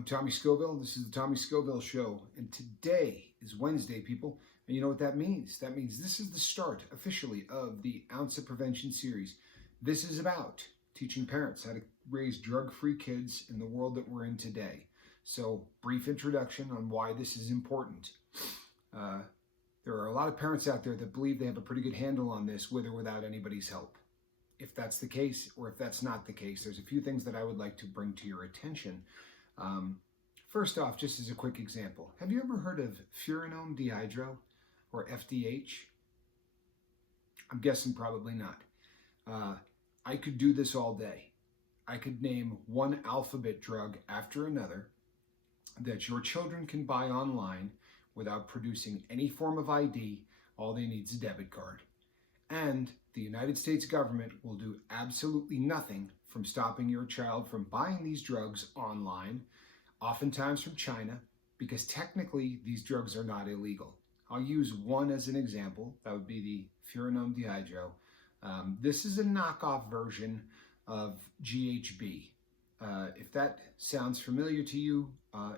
I'm Tommy Scoville. This is the Tommy Scoville Show, and today is Wednesday, people. And you know what that means? That means this is the start, officially, of the Ounce of Prevention series. This is about teaching parents how to raise drug-free kids in the world that we're in today. So, brief introduction on why this is important. There are a lot of parents out there that believe they have a pretty good handle on this with or without anybody's help. If that's the case, or if that's not the case, there's a few things that I would like to bring to your attention. First off, just as a quick example, have you ever heard of furanone dihydro, or FDH? I'm guessing probably not. I could do this all day. I could name one alphabet drug after another that your children can buy online without producing any form of ID. All they need is a debit card. And the United States government will do absolutely nothing from stopping your child from buying these drugs online, oftentimes from China, because technically these drugs are not illegal. I'll use one as an example. That would be the furanone dihydro. This is a knockoff version of GHB. If that sounds familiar to you,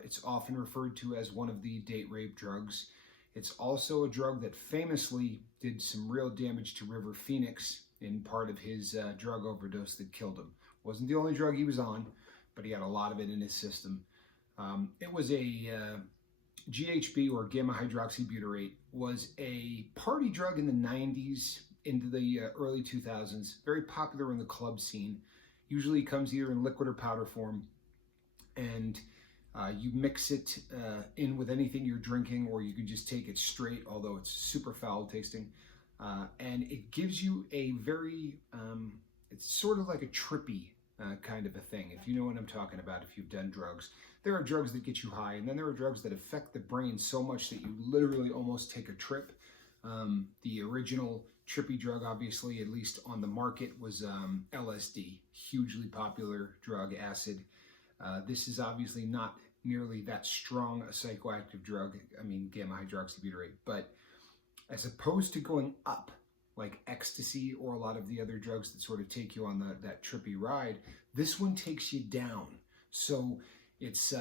it's often referred to as one of the date rape drugs. It's also a drug that famously did some real damage to River Phoenix in part of his drug overdose that killed him. Wasn't the only drug he was on, but he had a lot of it in his system. It was a GHB, or gamma hydroxybutyrate, was a party drug in the 90s into the early 2000s, very popular in the club scene. Usually comes either in liquid or powder form, and you mix it in with anything you're drinking, or you can just take it straight, although it's super foul tasting. And it gives you a very, it's sort of like a trippy kind of a thing, if you know what I'm talking about, if you've done drugs. There are drugs that get you high, and then there are drugs that affect the brain so much that you literally almost take a trip. The original trippy drug, obviously, at least on the market, was LSD, hugely popular drug, acid. This is obviously not nearly that strong a psychoactive drug, I mean gamma hydroxybutyrate, but as opposed to going up like ecstasy or a lot of the other drugs that sort of take you on that trippy ride, this one takes you down. So it's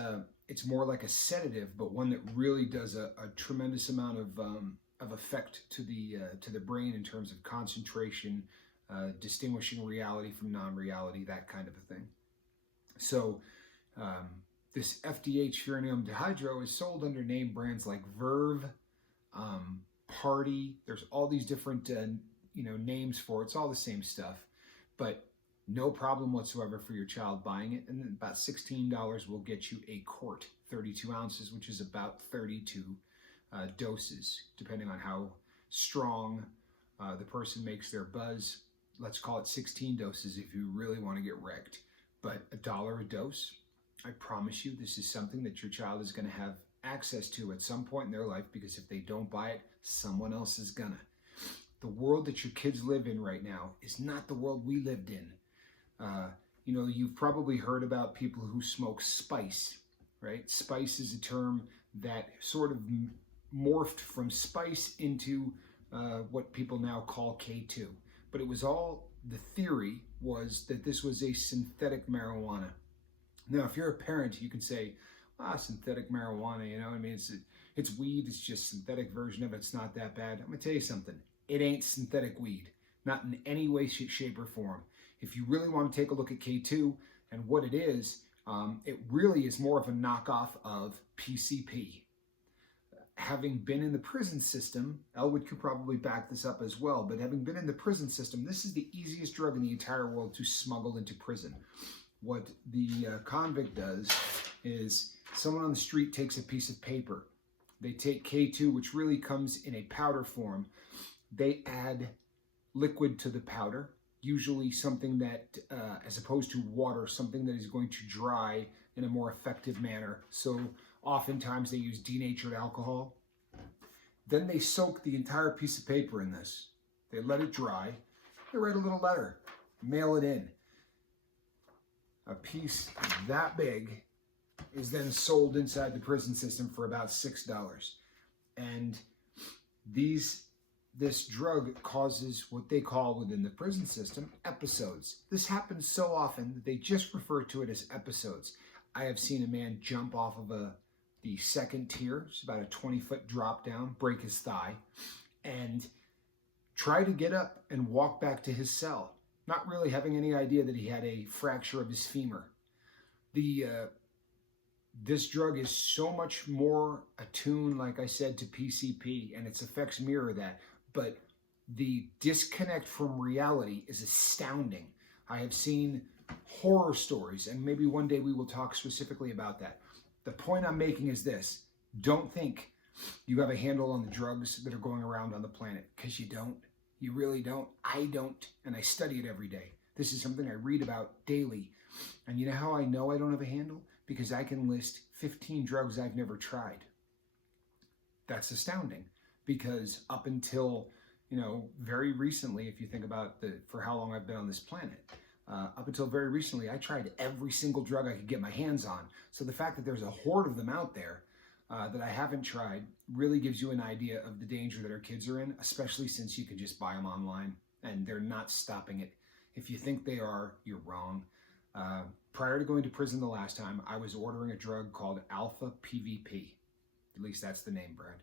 more like a sedative, but one that really does a tremendous amount of effect to the brain in terms of concentration, distinguishing reality from non-reality, that kind of a thing. So this FDH, furanone dihydro, is sold under name brands like Verve, Party. There's all these different names for it. It's all the same stuff, but no problem whatsoever for your child buying it. And then about $16 will get you a quart, 32 ounces, which is about 32 doses, depending on how strong the person makes their buzz. Let's call it 16 doses if you really want to get wrecked. But $1 a dose, I promise you this is something that your child is going to have access to at some point in their life, because if they don't buy it, someone else is gonna. The world that your kids live in right now is not the world we lived in. You've probably heard about people who smoke spice, right? Spice is a term that sort of morphed from spice into what people now call K2. But it was all, the theory was that this was a synthetic marijuana. Now, if you're a parent, you can say, synthetic marijuana, it's weed, it's just synthetic version of it, it's not that bad. I'm gonna tell you something, it ain't synthetic weed, not in any way, shape, or form. If you really want to take a look at K2 and what it is, it really is more of a knockoff of PCP. Having been in the prison system, Elwood could probably back this up as well, but having been in the prison system, this is the easiest drug in the entire world to smuggle into prison. What the convict does is someone on the street takes a piece of paper. They take K2, which really comes in a powder form. They add liquid to the powder, usually something that, as opposed to water, something that is going to dry in a more effective manner. So oftentimes they use denatured alcohol. Then they soak the entire piece of paper in this. They let it dry. They write a little letter, mail it in. A piece that big is then sold inside the prison system for about $6. And this drug causes what they call within the prison system episodes. This happens so often that they just refer to it as episodes. I have seen a man jump off of the second tier, it's about a 20-foot drop down, break his thigh, and try to get up and walk back to his cell, not really having any idea that he had a fracture of his femur. This drug is so much more attuned, like I said, to PCP, and its effects mirror that. But the disconnect from reality is astounding. I have seen horror stories, and maybe one day we will talk specifically about that. The point I'm making is this: don't think you have a handle on the drugs that are going around on the planet, because you don't. You really don't. I don't, and I study it every day. This is something I read about daily. And you know how I know I don't have a handle? Because I can list 15 drugs I've never tried. That's astounding, because up until, very recently, if you think about for how long I've been on this planet, up until very recently, I tried every single drug I could get my hands on. So the fact that there's a horde of them out there that I haven't tried really gives you an idea of the danger that our kids are in, especially since you can just buy them online and they're not stopping it. If you think they are, you're wrong. Prior to going to prison the last time, I was ordering a drug called alpha PVP. At least that's the name, Brad.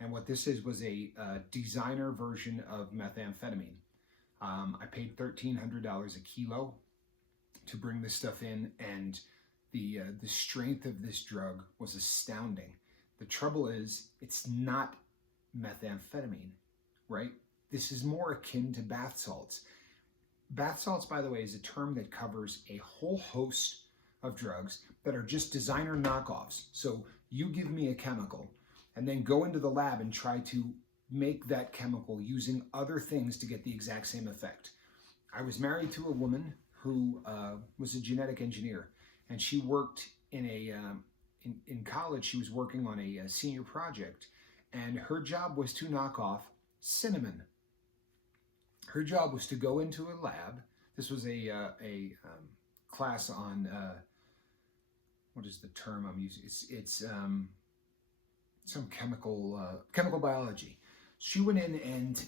And what this was a designer version of methamphetamine. I paid $1,300 a kilo to bring this stuff in, and the strength of this drug was astounding. The trouble is, it's not methamphetamine, right? This is more akin to bath salts. Bath salts, by the way, is a term that covers a whole host of drugs that are just designer knockoffs. So you give me a chemical and then go into the lab and try to make that chemical using other things to get the exact same effect. I was married to a woman who was a genetic engineer, and she worked in college. She was working on a senior project, and her job was to knock off cinnamon. Her job was to go into a lab. This was a class on what is the term I'm using? It's some chemical biology. She went in and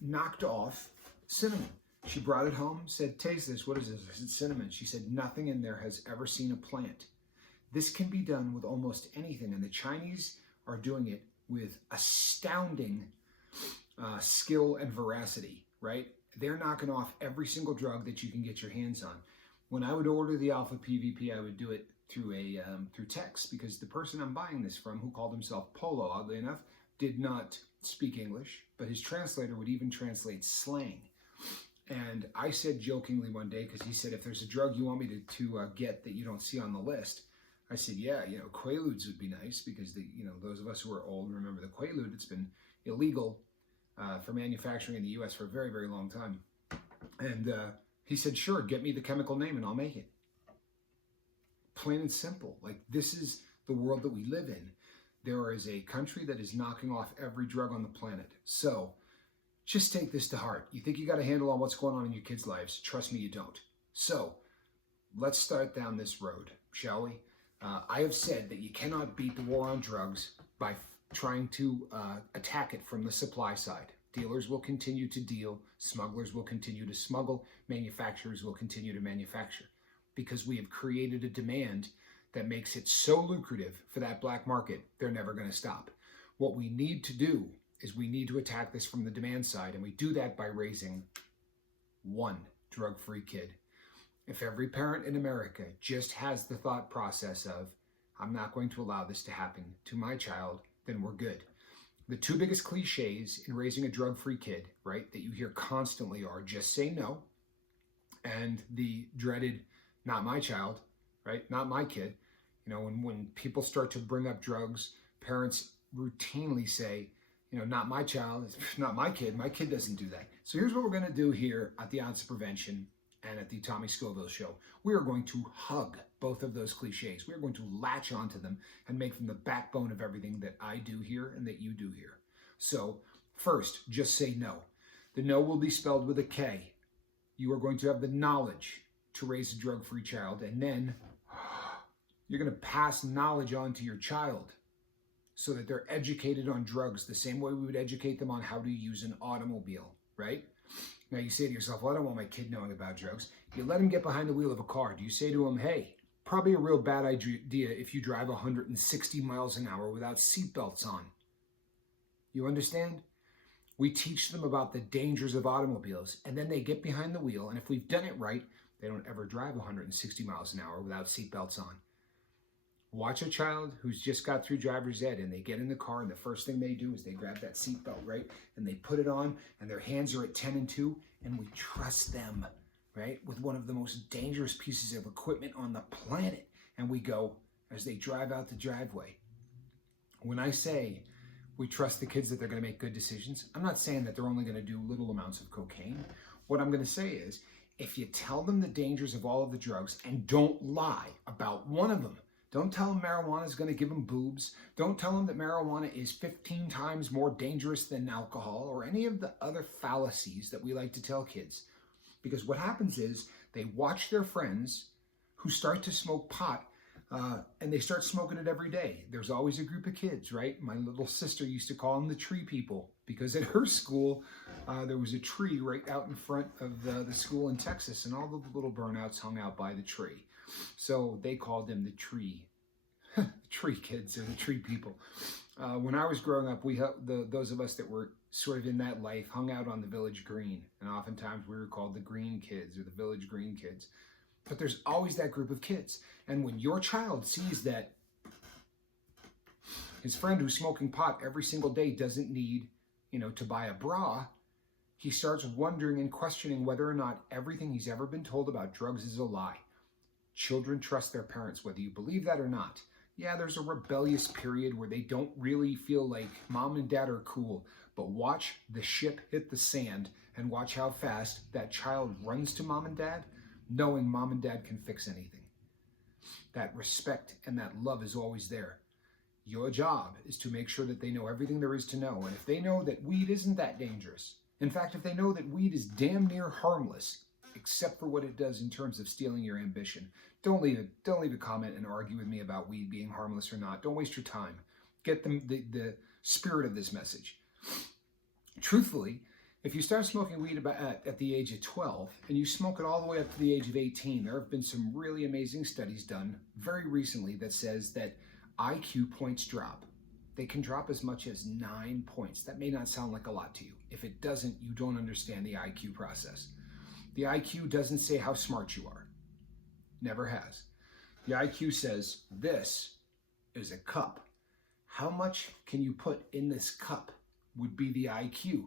knocked off cinnamon. She brought it home, said, "Taste this. What is this?" I said, "Cinnamon." She said, "Nothing in there has ever seen a plant." This can be done with almost anything, and the Chinese are doing it with astounding skill and veracity, right? They're knocking off every single drug that you can get your hands on. When I would order the alpha PVP, I would do it through text, because the person I'm buying this from, who called himself Polo, oddly enough, did not speak English, but his translator would even translate slang. And I said jokingly one day, because he said, "If there's a drug you want me to get that you don't see on the list," I said, "Yeah, Quaaludes would be nice," because those of us who are old remember the Quaalude. It's been illegal for manufacturing in the U.S. for a very, very long time. And he said, "Sure, get me the chemical name and I'll make it." Plain and simple. Like, this is the world that we live in. There is a country that is knocking off every drug on the planet. So just take this to heart. You think you got a handle on what's going on in your kids' lives? Trust me, you don't. So let's start down this road, shall we? I have said that you cannot beat the war on drugs by trying to attack it from the supply side. Dealers will continue to deal, smugglers will continue to smuggle, manufacturers will continue to manufacture, because we have created a demand that makes it so lucrative for that black market, they're never going to stop. What we need to do is we need to attack this from the demand side, and we do that by raising one drug-free kid. If every parent in America just has the thought process of, "I'm not going to allow this to happen to my child," then we're good. The two biggest cliches in raising a drug-free kid, right, that you hear constantly are "just say no," and the dreaded "not my child," right, "not my kid." When people start to bring up drugs, parents routinely say, "not my child, not my kid doesn't do that." So here's what we're going to do here at the Ounce of Prevention and at the Tommy Scoville Show. We are going to hug both of those cliches. We're going to latch onto them and make them the backbone of everything that I do here and that you do here. So first, just say no. The no will be spelled with a K. You are going to have the knowledge to raise a drug-free child, and then you're going to pass knowledge on to your child so that they're educated on drugs the same way we would educate them on how to use an automobile, right? Now you say to yourself, "Well, I don't want my kid knowing about drugs." You let him get behind the wheel of a car. Do you say to him, "Hey, Probably a real bad idea if you drive 160 miles an hour without seatbelts on. You understand? We teach them about the dangers of automobiles, and then they get behind the wheel, and if we've done it right, they don't ever drive 160 miles an hour without seatbelts on. Watch a child who's just got through driver's ed and they get in the car and the first thing they do is they grab that seatbelt, right? And they put it on and their hands are at 10 and 2 and we trust them, right? With one of the most dangerous pieces of equipment on the planet. And we go as they drive out the driveway. When I say we trust the kids that they're going to make good decisions, I'm not saying that they're only going to do little amounts of cocaine. What I'm going to say is if you tell them the dangers of all of the drugs and don't lie about one of them, don't tell them marijuana is going to give them boobs. Don't tell them that marijuana is 15 times more dangerous than alcohol or any of the other fallacies that we like to tell kids. Because what happens is they watch their friends who start to smoke pot and they start smoking it every day. There's always a group of kids, right? My little sister used to call them the tree people because at her school, there was a tree right out in front of the school in Texas and all the little burnouts hung out by the tree. So they called them the tree kids or the tree people. When I was growing up, those of us that were sort of in that life hung out on the village green. And oftentimes we were called the green kids or the village green kids. But there's always that group of kids. And when your child sees that his friend who's smoking pot every single day doesn't need, to buy a bra, he starts wondering and questioning whether or not everything he's ever been told about drugs is a lie. Children trust their parents, whether you believe that or not. Yeah, there's a rebellious period where they don't really feel like mom and dad are cool, but watch the ship hit the sand and watch how fast that child runs to mom and dad, knowing mom and dad can fix anything. That respect and that love is always there. Your job is to make sure that they know everything there is to know. And if they know that weed isn't that dangerous, in fact, if they know that weed is damn near harmless, except for what it does in terms of stealing your ambition, don't leave a comment and argue with me about weed being harmless or not. Don't waste your time. Get them the spirit of this message. Truthfully, if you start smoking weed at the age of 12 and you smoke it all the way up to the age of 18, there have been some really amazing studies done very recently that says that IQ points drop. They can drop as much as 9 points. That may not sound like a lot to you. If it doesn't, you don't understand the IQ process. The IQ doesn't say how smart you are. Never has. The IQ says, this is a cup. How much can you put in this cup would be the IQ,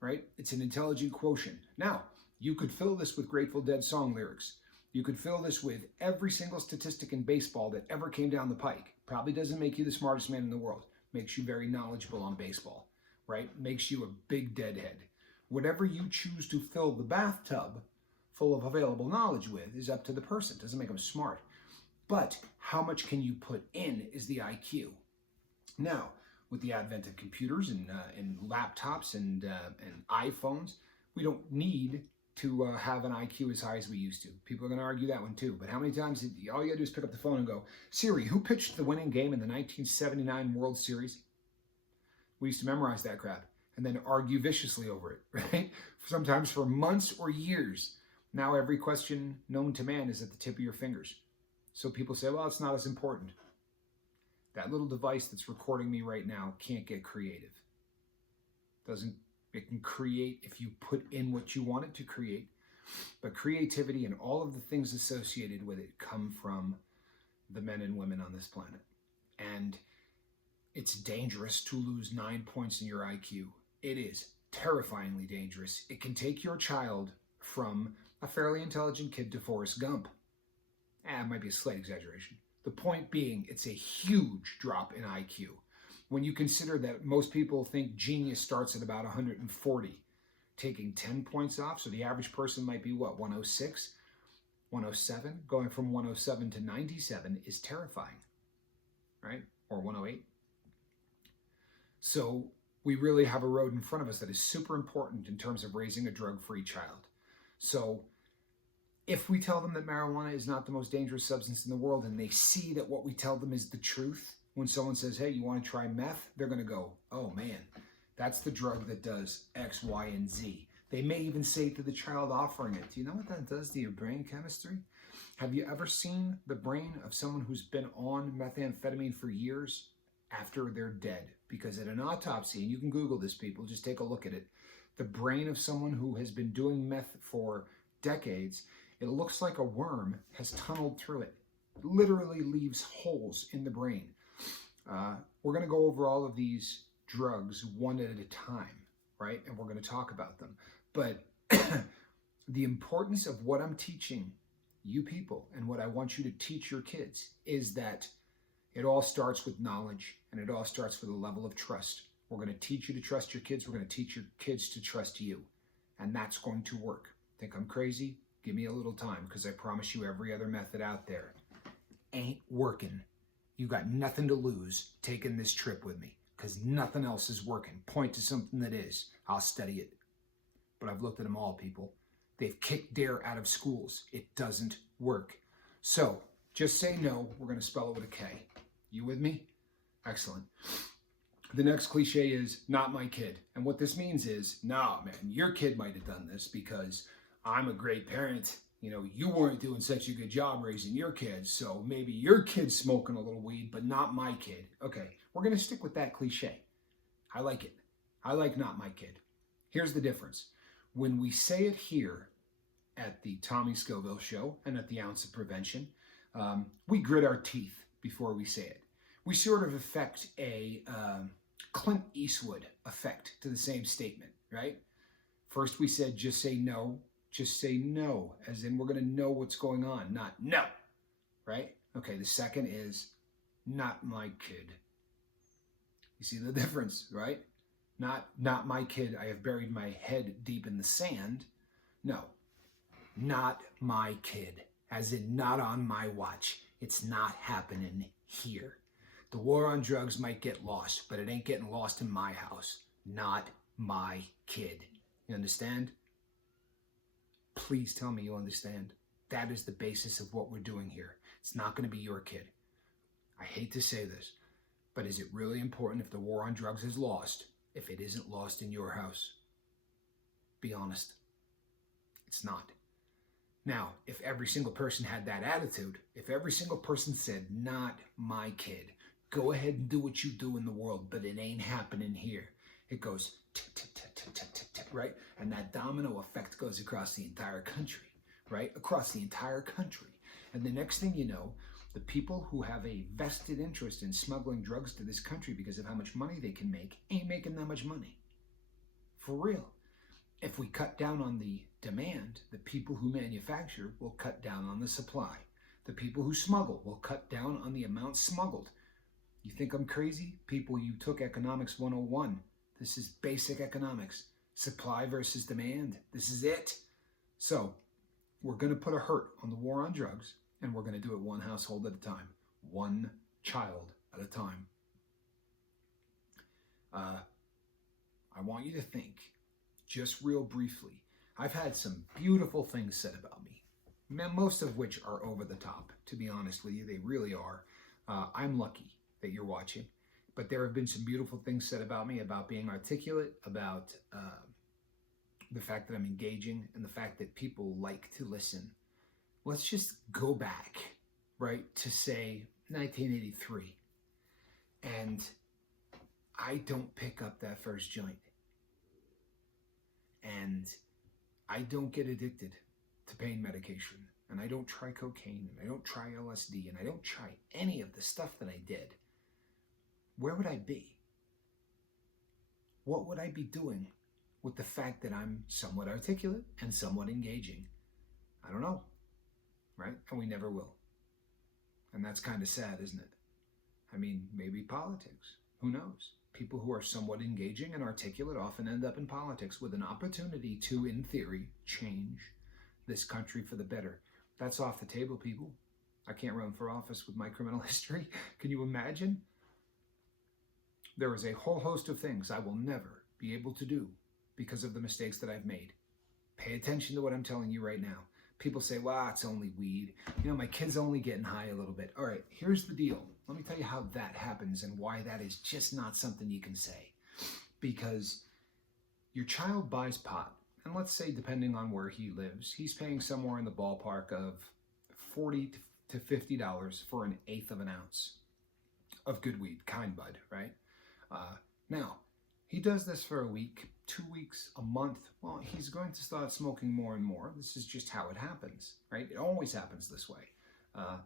right? It's an intelligent quotient. Now, you could fill this with Grateful Dead song lyrics. You could fill this with every single statistic in baseball that ever came down the pike. Probably doesn't make you the smartest man in the world. Makes you very knowledgeable on baseball, right? Makes you a big deadhead. Whatever you choose to fill the bathtub full of available knowledge with is up to the person. Doesn't make them smart. But how much can you put in is the IQ. Now, with the advent of computers and laptops and iPhones, we don't need to have an IQ as high as we used to. People are going to argue that one too. But how many times all you got to do is pick up the phone and go, Siri, who pitched the winning game in the 1979 World Series? We used to memorize that crap and then argue viciously over it, right? Sometimes for months or years. Now every question known to man is at the tip of your fingers. So people say, well, it's not as important. That little device that's recording me right now can't get creative. It can create if you put in what you want it to create. But creativity and all of the things associated with it come from the men and women on this planet. And it's dangerous to lose 9 points in your IQ. It is terrifyingly dangerous. It can take your child from a fairly intelligent kid to Forrest Gump. It might be a slight exaggeration. The point being, it's a huge drop in IQ. When you consider that most people think genius starts at about 140, taking 10 points off, so the average person might be, 106, 107? Going from 107 to 97 is terrifying, right? Or 108. So we really have a road in front of us that is super important in terms of raising a drug-free child. So if we tell them that marijuana is not the most dangerous substance in the world and they see that what we tell them is the truth, when someone says, hey, you want to try meth? They're going to go, oh man, that's the drug that does X, Y, and Z. They may even say to the child offering it, do you know what that does to your brain chemistry? Have you ever seen the brain of someone who's been on methamphetamine for years after they're dead? Because at an autopsy, and you can Google this, people, just take a look at it, the brain of someone who has been doing meth for decades, it looks like a worm has tunneled through it. It literally leaves holes in the brain. We're going to go over all of these drugs one at a time, right? And we're going to talk about them. But the importance of what I'm teaching you people and what I want you to teach your kids is that it all starts with knowledge, and it all starts with a level of trust. We're going to teach you to trust your kids. We're going to teach your kids to trust you. And that's going to work. Think I'm crazy? Give me a little time, because I promise you every other method out there ain't working. You got nothing to lose taking this trip with me, because nothing else is working. Point to something that is. I'll study it. But I've looked at them all, people. They've kicked DARE out of schools. It doesn't work. So just say no. We're going to spell it with a K. You with me? Excellent. The next cliche is not my kid. And what this means is, nah, man, your kid might have done this because I'm a great parent. You know, you weren't doing such a good job raising your kids. So maybe your kid's smoking a little weed, but not my kid. Okay, we're going to stick with that cliche. I like it. I like not my kid. Here's the difference. When we say it here at the Tommy Scoville Show and at the Ounce of Prevention, we grit our teeth before we say it. We sort of affect a Clint Eastwood effect to the same statement, right? First we said just say no, as in we're going to know what's going on, not no, right? Okay, the second is not my kid. You see the difference, right? Not my kid, I have buried my head deep in the sand. No, not my kid, as in not on my watch. It's not happening here. The war on drugs might get lost, but it ain't getting lost in my house. Not my kid. You understand? Please tell me you understand. That is the basis of what we're doing here. It's not going to be your kid. I hate to say this, but is it really important if the war on drugs is lost, if it isn't lost in your house? Be honest. It's not. Now, if every single person had that attitude, if every single person said, not my kid, go ahead and do what you do in the world, but it ain't happening here. It goes, right? And that domino effect goes across the entire country, right? Across the entire country. And the next thing you know, the people who have a vested interest in smuggling drugs to this country because of how much money they can make ain't making that much money. For real. If we cut down on the demand, the people who manufacture will cut down on the supply. The people who smuggle will cut down on the amount smuggled. You think I'm crazy? People, you took Economics 101. This is basic economics. Supply versus demand. This is it. So we're going to put a hurt on the war on drugs, and we're going to do it one household at a time, one child at a time. I want you to think, just real briefly. I've had some beautiful things said about me, most of which are over the top, to be honest with you. They really are. I'm lucky that you're watching, but there have been some beautiful things said about me, about being articulate, about the fact that I'm engaging, and the fact that people like to listen. Let's just go back, right, to say 1983, and I don't pick up that first joint, and I don't get addicted to pain medication, and I don't try cocaine, and I don't try LSD, and I don't try any of the stuff that I did. Where would I be? What would I be doing with the fact that I'm somewhat articulate and somewhat engaging? I don't know, right? And we never will. And that's kind of sad, isn't it? I mean, maybe politics. Who knows? People who are somewhat engaging and articulate often end up in politics with an opportunity to, in theory, change this country for the better. That's off the table, people. I can't run for office with my criminal history. Can you imagine? There is a whole host of things I will never be able to do because of the mistakes that I've made. Pay attention to what I'm telling you right now. People say, well, it's only weed. You know, my kid's only getting high a little bit. All right, here's the deal. Let me tell you how that happens and why that is just not something you can say. Because your child buys pot, and let's say depending on where he lives, he's paying somewhere in the ballpark of $40 to $50 for an eighth of an ounce of good weed, kind bud, right? Now, he does this for a week, 2 weeks, a month. Well, he's going to start smoking more and more. This is just how it happens, right? It always happens this way.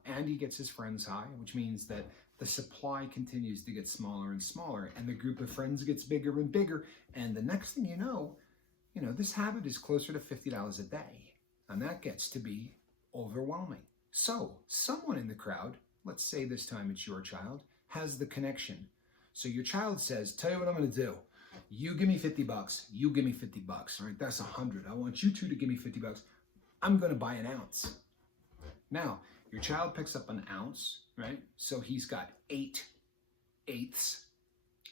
And he gets his friends high, which means that the supply continues to get smaller and smaller, and the group of friends gets bigger and bigger. And the next thing you know, this habit is closer to $50 a day, and that gets to be overwhelming. So someone in the crowd, let's say this time it's your child, has the connection. So your child says, tell you what I'm going to do. You give me $50. You give me $50. All right, that's 100. I want you two to give me $50. I'm going to buy an ounce. Now, your child picks up an ounce, right? So he's got 8/8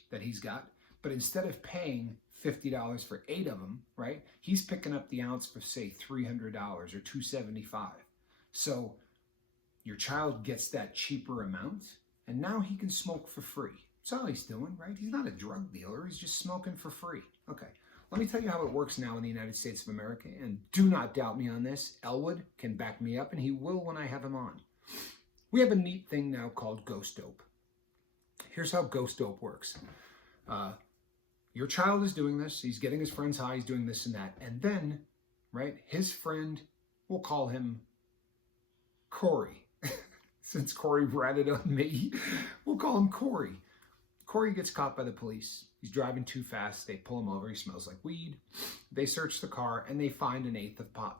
that he's got. But instead of paying $50 for 8 of them, right? He's picking up the ounce for, say, $300 or $275. So your child gets that cheaper amount, and now he can smoke for free. That's all he's doing, right? He's not a drug dealer. He's just smoking for free. Okay, let me tell you how it works now in the United States of America, and do not doubt me on this. Elwood can back me up, and he will when I have him on. We have a neat thing now called ghost dope. Here's how ghost dope works. Your child is doing this. He's getting his friends high. He's doing this and that. And then, right, his friend, we'll call him Corey. Since Corey ratted on me, we'll call him Corey. Corey gets caught by the police. He's driving too fast. They pull him over. He smells like weed. They search the car, and they find an eighth of pot.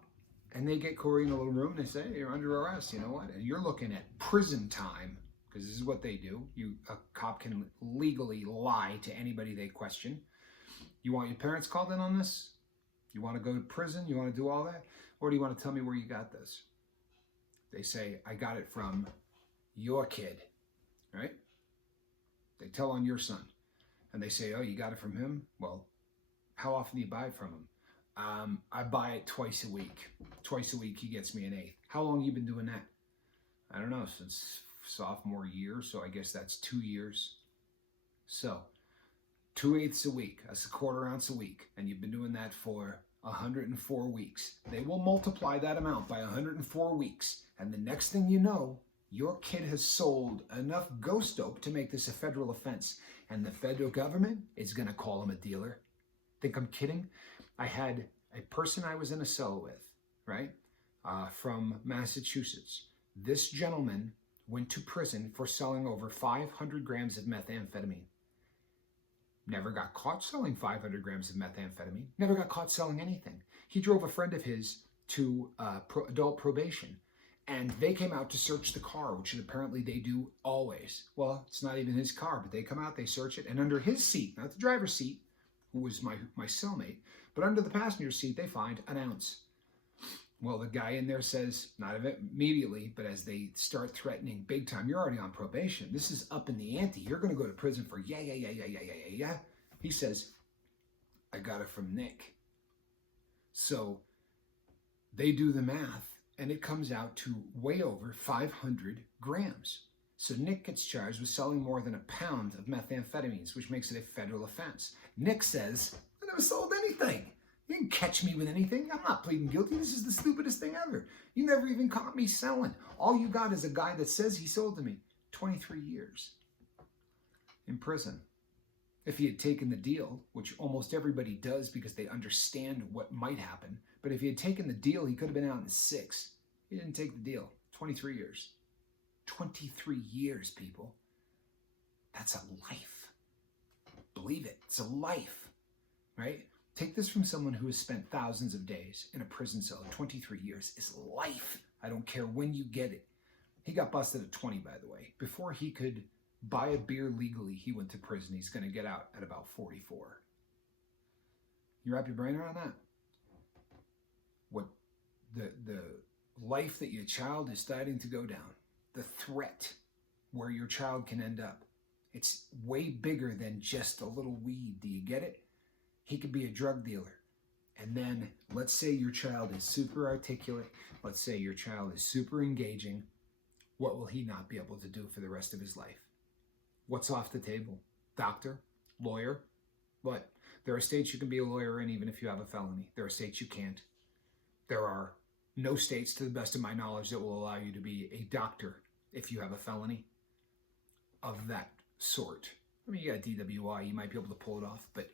And they get Corey in a little room, and they say, hey, you're under arrest. You know what? And you're looking at prison time, because this is what they do. A cop can legally lie to anybody they question. You want your parents called in on this? You want to go to prison? You want to do all that? Or do you want to tell me where you got this? They say, I got it from your kid, right? They tell on your son. And they say, oh, you got it from him? Well, how often do you buy it from him? I buy it twice a week. Twice a week he gets me an eighth. How long you been doing that? I don't know, since sophomore year, so I guess that's 2 years. So 2/8 a week, that's a 1/4 ounce a week, and you've been doing that for 104 weeks. They will multiply that amount by 104 weeks, and the next thing you know, your kid has sold enough ghost dope to make this a federal offense, and the federal government is going to call him a dealer. Think I'm kidding? I had a person I was in a cell with, right, from Massachusetts. This gentleman went to prison for selling over 500 grams of methamphetamine. Never got caught selling 500 grams of methamphetamine. Never got caught selling anything. He drove a friend of his to adult probation, and they came out to search the car, which apparently they do always. Well, it's not even his car, but they come out, they search it, and under his seat, not the driver's seat, who was my cellmate, but under the passenger seat, they find an ounce. Well, the guy in there says, not immediately, but as they start threatening big time, you're already on probation. This is up in the ante. You're going to go to prison for yeah. He says, I got it from Nick. So they do the math, and it comes out to way over 500 grams. So Nick gets charged with selling more than a pound of methamphetamines, which makes it a federal offense. Nick says, I never sold anything. You didn't catch me with anything. I'm not pleading guilty. This is the stupidest thing ever. You never even caught me selling. All you got is a guy that says he sold to me. 23 years in prison. If he had taken the deal, which almost everybody does because they understand what might happen, but if he had taken the deal, he could have been out in 6. He didn't take the deal. 23 years. 23 years, people. That's a life. Believe it. It's a life, right? Take this from someone who has spent thousands of days in a prison cell. 23 years is life. I don't care when you get it. He got busted at 20, by the way. Before he could buy a beer legally, he went to prison. He's going to get out at about 44. You wrap your brain around that? What the life that your child is starting to go down, the threat where your child can end up, it's way bigger than just a little weed. Do you get it? He could be a drug dealer. And then let's say your child is super articulate. Let's say your child is super engaging. What will he not be able to do for the rest of his life? What's off the table? Doctor? Lawyer? What? There are states you can be a lawyer in even if you have a felony. There are states you can't. There are No states, to the best of my knowledge, that will allow you to be a doctor if you have a felony of that sort. I mean, you got a DWI, you might be able to pull it off, but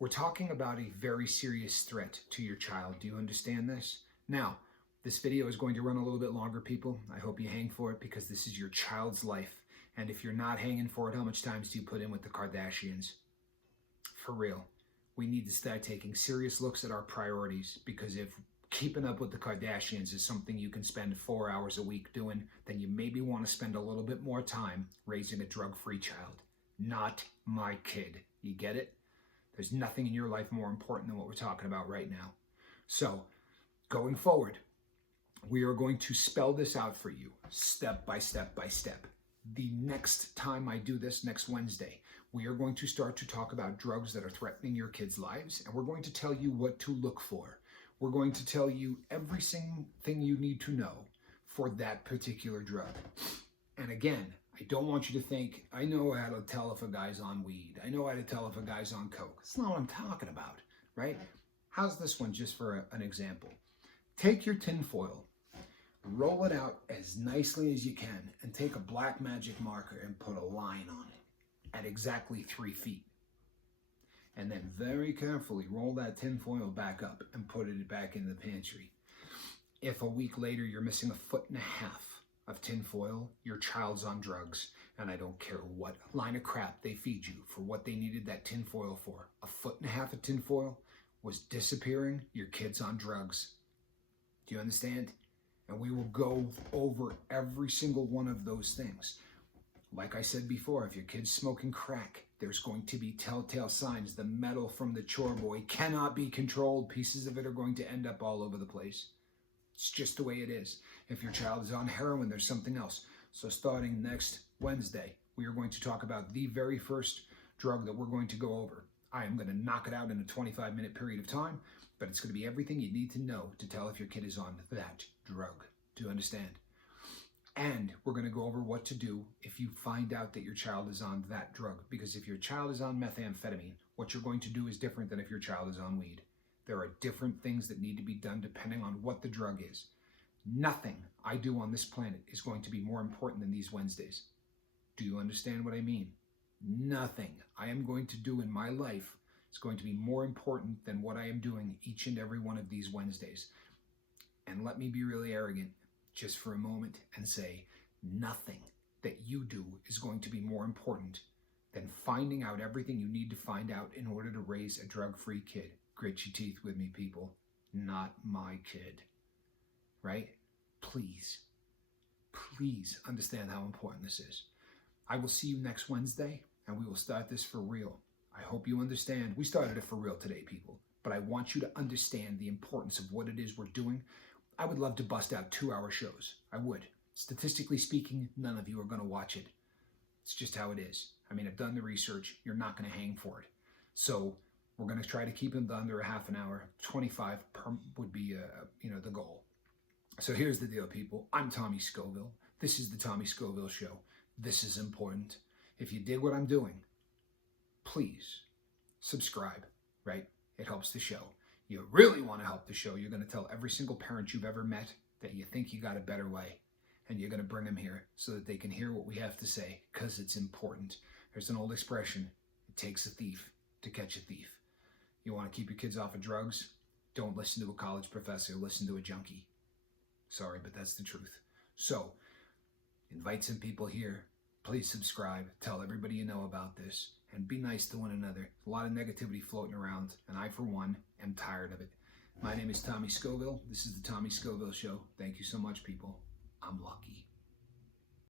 we're talking about a very serious threat to your child. Do you understand this? Now, this video is going to run a little bit longer, people. I hope you hang for it, because this is your child's life. And if you're not hanging for it, how much time do you put in with the Kardashians? For real. We need to start taking serious looks at our priorities, because if keeping up with the Kardashians is something you can spend 4 hours a week doing, then you maybe want to spend a little bit more time raising a drug-free child. Not my kid. You get it? There's nothing in your life more important than what we're talking about right now. So, going forward, we are going to spell this out for you, step by step by step. The next time I do this, next Wednesday, we are going to start to talk about drugs that are threatening your kids' lives, and we're going to tell you what to look for. We're going to tell you every single thing you need to know for that particular drug. And again, I don't want you to think, I know how to tell if a guy's on weed. I know how to tell if a guy's on coke. That's not what I'm talking about, right? How's this one, just for an example? Take your tinfoil, roll it out as nicely as you can, and take a black magic marker and put a line on it at exactly 3 feet. And then very carefully roll that tinfoil back up and put it back in the pantry. If a week later you're missing 1.5 feet of tinfoil, your child's on drugs. And I don't care what line of crap they feed you for what they needed that tinfoil for. 1.5 feet of tinfoil was disappearing, your kid's on drugs. Do you understand? And we will go over every single one of those things. Like I said before, if your kid's smoking crack, there's going to be telltale signs. The metal from the chore boy cannot be controlled. Pieces of it are going to end up all over the place. It's just the way it is. If your child is on heroin, there's something else. So starting next Wednesday, we are going to talk about the very first drug that we're going to go over. I am going to knock it out in a 25-minute period of time, but it's going to be everything you need to know to tell if your kid is on that drug. Do you understand? And we're going to go over what to do if you find out that your child is on that drug. Because if your child is on methamphetamine, what you're going to do is different than if your child is on weed. There are different things that need to be done depending on what the drug is. Nothing I do on this planet is going to be more important than these Wednesdays. Do you understand what I mean? Nothing I am going to do in my life is going to be more important than what I am doing each and every one of these Wednesdays. And let me be really arrogant just for a moment and say, nothing that you do is going to be more important than finding out everything you need to find out in order to raise a drug-free kid. Grit your teeth with me, people. Not my kid. Right? Please understand how important this is. I will see you next Wednesday, and we will start this for real. I hope you understand. We started it for real today, people, but I want you to understand the importance of what it is we're doing. I would love to bust out 2-hour shows. I would. Statistically speaking, none of you are going to watch it. It's just how it is. I mean, I've done the research. You're not going to hang for it. So we're going to try to keep them under a half an hour. 25 would be, the goal. So here's the deal, people. I'm Tommy Scoville. This is the Tommy Scoville Show. This is important. If you dig what I'm doing, please subscribe, right? It helps the show. You really want to help the show, you're going to tell every single parent you've ever met that you think you got a better way. And you're going to bring them here so that they can hear what we have to say, because it's important. There's an old expression, it takes a thief to catch a thief. You want to keep your kids off of drugs? Don't listen to a college professor, listen to a junkie. Sorry, but that's the truth. So, invite some people here. Please subscribe. Tell everybody you know about this. And be nice to one another. A lot of negativity floating around, and I, for one, am tired of it. My name is Tommy Scoville. This is the Tommy Scoville Show. Thank you so much, people. I'm lucky.